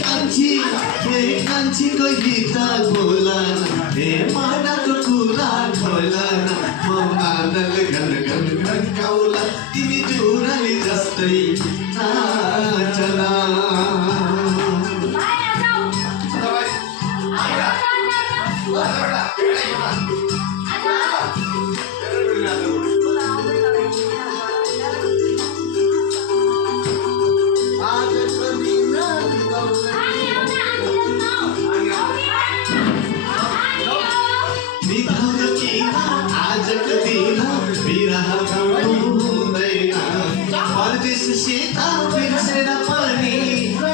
कान्छी हे कान्छीको गीत बोलन हे मानाको कुरा खोलन म मानल घन घन घन गाउला तिमी जुराली जस्तै नाचना आजको दिन बिरह हुँदैन परदेशसित बिर्सेर पनि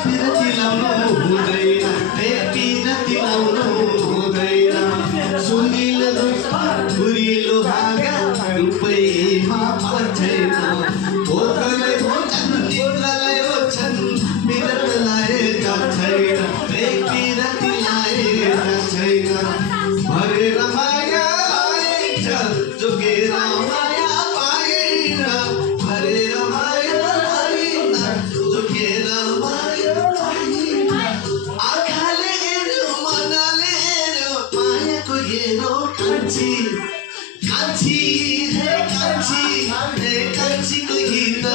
पिरती लाउनु हुँदैन हे पिरती लाउनु हुँदैन सुनिलो बुढिलो भागा रुपैयाँमा छैन भोकलाई भोजन निद्रालाई ओछन् पिरतलाई छैन हे पिरतीलाई छैन भरेर माया जोगेर माया पाइन भरेर माया पाइन जोगेर माया पाइन आँखाले हेर्यो मनले हेर्यो मायाको हेरो कान्छी कान्छी हे कान्छीको गीत